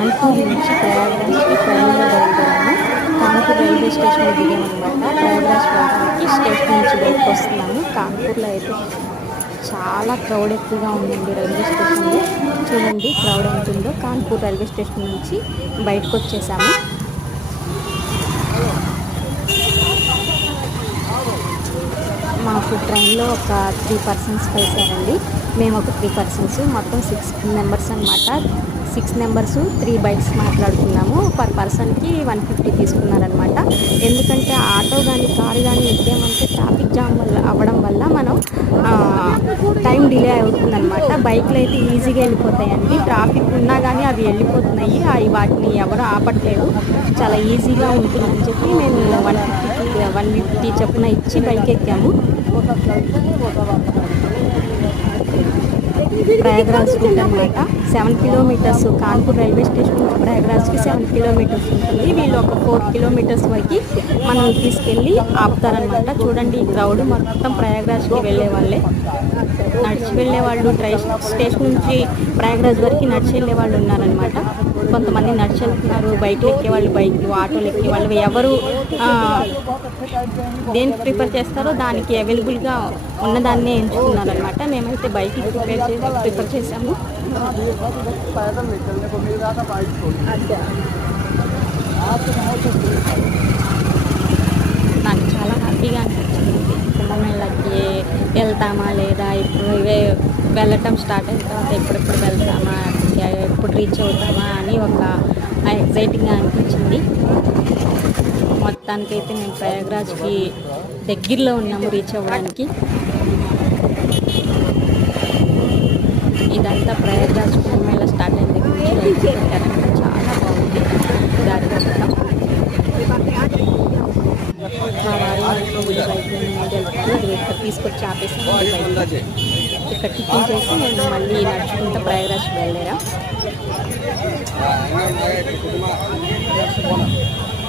కాన్పూర్ నుంచి ప్రయాగ్రాజ్కి ట్రైన్లో బయలుదేరాము. కాన్పూర్ రైల్వే స్టేషన్లో దిగామన్నమాట. ప్రయాగ్రాజ్ వెళ్ళడానికి స్టేషన్ నుంచి బయటకు వస్తున్నాము. కాన్పూర్లో అయితే చాలా క్రౌడ్ ఎక్కువగా ఉందండి రైల్వే స్టేషన్లో. చూడండి క్రౌడ్ ఎంత ఉందో. కాన్పూర్ రైల్వే స్టేషన్ నుంచి బయటకు వచ్చేసాము. మాకు ట్రైన్లో ఒక 3 పర్సన్స్ కలిసారండి. మేము ఒక 3 పర్సన్స్, మొత్తం 6 మెంబర్స్ అనమాట. 6 మెంబర్స్ 3 బైక్స్ మాట్లాడుకున్నాము. పర్ పర్సన్కి 150 తీసుకున్నారనమాట. ఎందుకంటే ఆటో కానీ కారు కానీ ఎక్కామంటే ట్రాఫిక్ జామ్ అవ్వడం వల్ల మనం టైం డిలే అవుతుందన్నమాట. బైక్లు అయితే ఈజీగా వెళ్ళిపోతాయండి. ట్రాఫిక్ ఉన్నా కానీ అవి వెళ్ళిపోతున్నాయి. అవి వాటిని ఎవరు ఆపట్లేదు. చాలా ఈజీగా ఉంటుందని చెప్పి మేము 150 చొప్పున ఇచ్చి బైక్ ఎక్కాము. ప్రయాగ్రాజ్ రూట్ అనమాట. 7 కిలోమీటర్స్. కాన్పూర్ రైల్వే స్టేషన్ నుంచి ప్రయాగ్రాజ్కి 7 కిలోమీటర్స్ ఉంటుంది. వీళ్ళు ఒక 4 కిలోమీటర్స్ వరకు మనం తీసుకెళ్ళి ఆపుతారనమాట. చూడండి ఈ క్రౌడ్ మొత్తం ప్రయాగ్రాజ్కి వెళ్ళే వాళ్ళే. నడిచి వెళ్ళే వాళ్ళు స్టేషన్ నుంచి ప్రయాగ్రాజ్ వరకు నడిచి వెళ్ళే వాళ్ళు ఉన్నారనమాట. కొంతమంది నడిచి వెళ్తున్నారు. బైక్లు ఎక్కేవాళ్ళు బైక్లు, ఆటోలు ఎక్కేవాళ్ళు ఎవరు దేనికి ప్రిఫర్ చేస్తారో దానికి అవైలబుల్గా ఉన్నదాన్నే ఎంచుకున్నారనమాట. మేమైతే బైక్ ప్రిఫర్ చేసాము. నాకు చాలా హ్యాపీగా అనిపించింది. కుంభమేళకి వెళ్తామా లేదా, ఇప్పుడు వెళ్ళటం స్టార్ట్ అయిన తర్వాత ఎప్పుడెప్పుడు వెళ్తామా, ఎప్పుడు రీచ్ అవుతామా అని ఒక ఎగ్జైటింగ్గా అనిపించింది. మొత్తానికైతే మేము ప్రయాగ్రాజ్కి దగ్గరలో ఉన్నాము రీచ్ అవ్వడానికి. ఇదంతా ప్రయాగ్రాజ్ కుంభమేళ స్టార్ట్ అయిన దగ్గర నుంచి రైతు పెట్టారంట. చాలా బాగుంది దారి మొత్తం. మా వారి బైక్ ఇక్కడ తీసుకొచ్చి ఆపేసాము. బైక్ ఇక్కడ టిఫిన్ చేసి మేము మళ్ళీ నడుచుకుంటూ ప్రయాగ్రాజ్కి వెళ్ళారా.